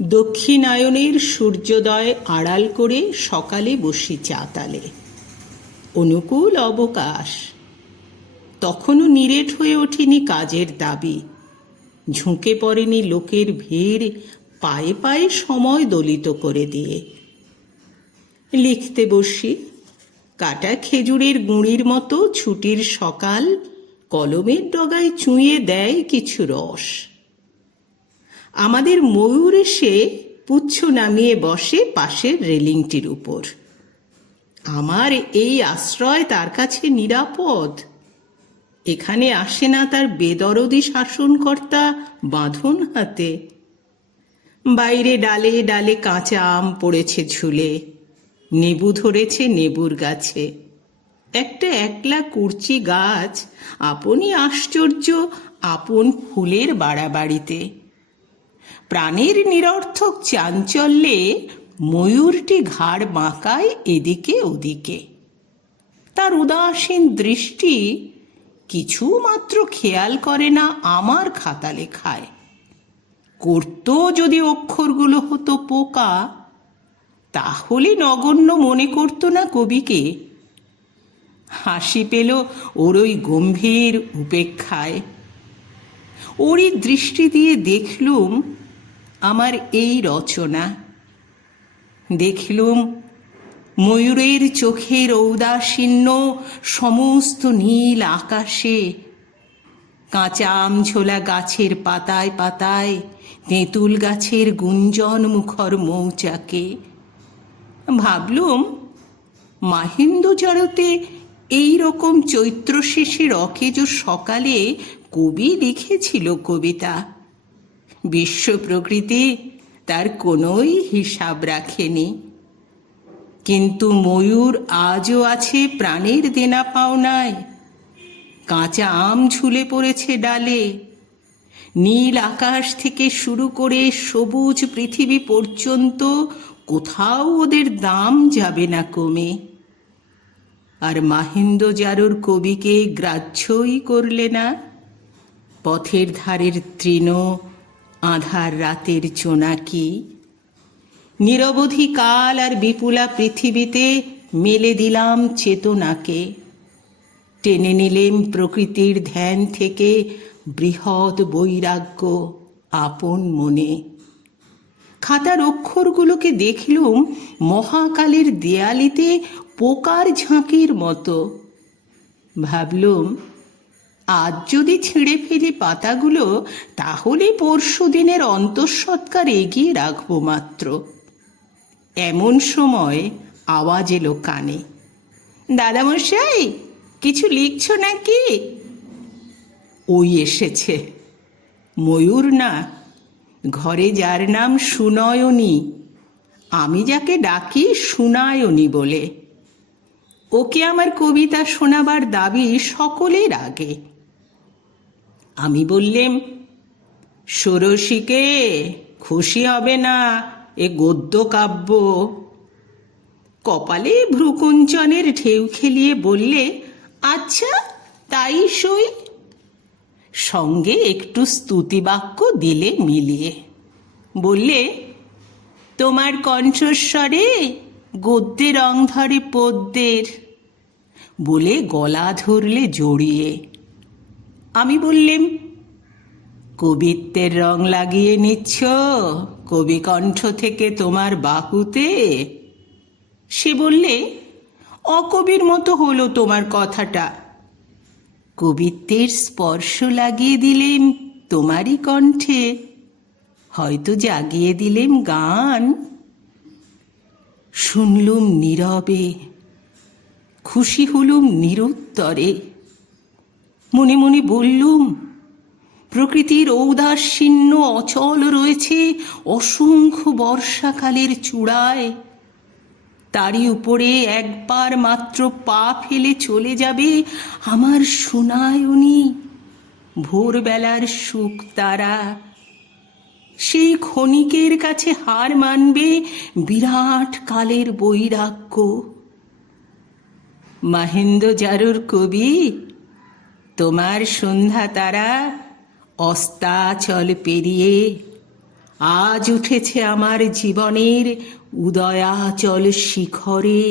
দক্ষিণায়নের সূর্যোদয় আড়াল করে সকালে বসি চাতালে অনুকূল অবকাশ। তখনও নিরেট হয়ে ওঠেনি কাজের দাবি। ঝুঁকে পড়েনি লোকের ভিড় পায়ে পায়ে সময় দলিত করে দিয়ে। লিখতে বসি, কাটা খেজুরের গুঁড়ির মতো ছুটির সকাল কলমের ডগায় চুঁয়ে দেয় কিছু রস। আমাদের ময়ূর এসে পুচ্ছ নামিয়ে বসে পাশের রেলিংটির উপর। আমার এই আশ্রয় তার কাছে নিরাপদ। এখানে আসে না তার বেদরদি শাসনকর্তা বাঁধন হাতে। বাইরে ডালে ডালে কাঁচা আম পড়েছে ঝুলে, নেবু ধরেছে নেবুর গাছে। একটা একলা কুরচি গাছ, আপনি আশ্চর্য, আপন ফুলের বাড়াবাড়িতে। প্রাণের নিরর্থক চাঞ্চল্যে ময়ূরটি ঘাড় বাঁকায় এদিকে ওদিকে। তার উদাসীন দৃষ্টি কিছু মাত্র খেয়াল করে না আমার খাতা লেখায়। করতো যদি অক্ষরগুলো হতো পোকা, তাহলে নগণ্য মনে করতো না কবিকে। হাসি পেল ওর ওই গম্ভীর উপেক্ষায়। ওরই দৃষ্টি দিয়ে দেখলুম আমার এই রচনা। দেখলুম ময়ূরের চোখের ঔদাসীন্য সমস্ত নীল আকাশে। কাঁচা আম ঝোলা গাছের পাতায় পাতায়, তেঁতুল গাছের গুঞ্জন মুখর মৌচাকে। ভাবলুম, মাহিন্দ জড়তে এই রকম চৈত্র শেষের অকেজ সকালে কবি লিখেছিল কবিতা। বিশ্ব প্রকৃতি তার কোনোই হিসাব রাখেনি। কিন্তু ময়ূর আজও আছে প্রাণের দেনা পাওনায়। কাঁচা আম ঝুলে পড়েছে ডালে। নীল আকাশ থেকে শুরু করে সবুজ পৃথিবী পর্যন্ত কোথাও ওদের দাম যাবে না কমে। আর মাহিন্দ জারুর কবিকে গ্রাহ্যই করলে না। পথের ধারের তৃণ আধার রাতের জোনাকি নিরবধি কাল আর বিপুলা পৃথিবীতে মেলে দিলাম চেতনাকে। টেনে নিলেম প্রকৃতির ধ্যান থেকে বৃহৎ বৈরাগ্য আপন মনে। খাতার অক্ষরগুলোকে দেখলুম মহাকালের দেয়ালিতে পোকার ঝাঁকির মতো। ভাবলুম আজ যদি ছিঁড়ে ফেলি পাতাগুলো, তাহলে পরশু দিনের অন্তঃসৎকার এগিয়ে রাখব মাত্র। এমন সময় আওয়াজ এলো কানে। দাদামশাই, কিছু লিখছ নাকি? ওই এসেছে। ময়ূর না, ঘরে যার নাম সুনয়নী। আমি যাকে ডাকি সুনায়নী বলে। ওকে আমার কবিতা শোনাবার দাবি সকলের আগে। আমি বললেম, ষোড়শীকে খুশি হবে না এ গদ্য কাব্য? কপালে ভ্রুকুঞ্চনের ঢেউ খেলিয়ে বললে আচ্ছা তাই সই। সঙ্গে একটু স্তুতিবাক্য দিলে মিলিয়ে বললে, তোমার কণ্ঠস্বরে গদ্যে রং ধরে পদ্যের। বলে গলা ধরলে জড়িয়ে আমি বললেম, কবিত্বের রং লাগিয়ে নিচ্ছ, কবিকণ্ঠ থেকে তোমার বাহুতে? সে বললে, অকবির মতো হলো তোমার কথাটা। কবিত্বের স্পর্শ লাগিয়ে দিলেম তোমারই কণ্ঠে, হয়তো জাগিয়ে দিলেম গান। শুনলুম নীরবে, খুশি হলুম নিরুত্তরে। মনে মনে বললুম, প্রকৃতির ঔদাসীন্য অচল রয়েছে অসংখ্য বর্ষাকালের চূড়ায়। তারই উপরে একবার মাত্র পা ফেলে চলে যাবে আমার সোনায়নি ভোরবেলার সুখ তারা। সেই ক্ষণিকের কাছে হার মানবে বিরাট কালের বৈরাগ্য। মাহেন্দ্র জারুর কবি তোমার সন্ধ্যা তারা অস্তাচল পেরিয়ে আজ উঠেছে আমার জীবনের উদয়াচল শিখরে।